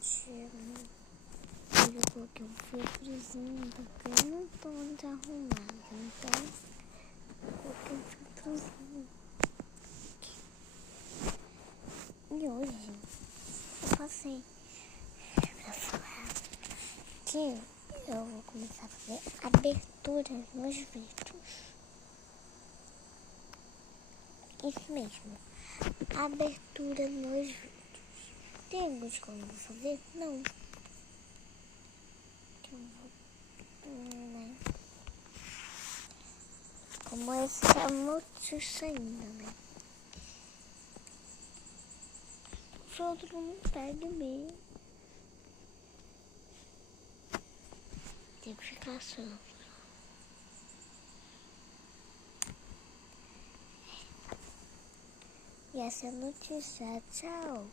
Eu coloquei um filtrozinho porque eu não tô muito arrumada. Então, eu coloquei um filtrozinho. E hoje, eu passei pra falar que eu vou começar a fazer abertura nos vídeos. Isso mesmo, abertura nos vídeos. Tem alguns que eu não vou fazer? Não. Né? Como esse tá muito saindo, né? Os outros não pegam mesmo. Tem que ficar só. E essa é a notícia. Tchau.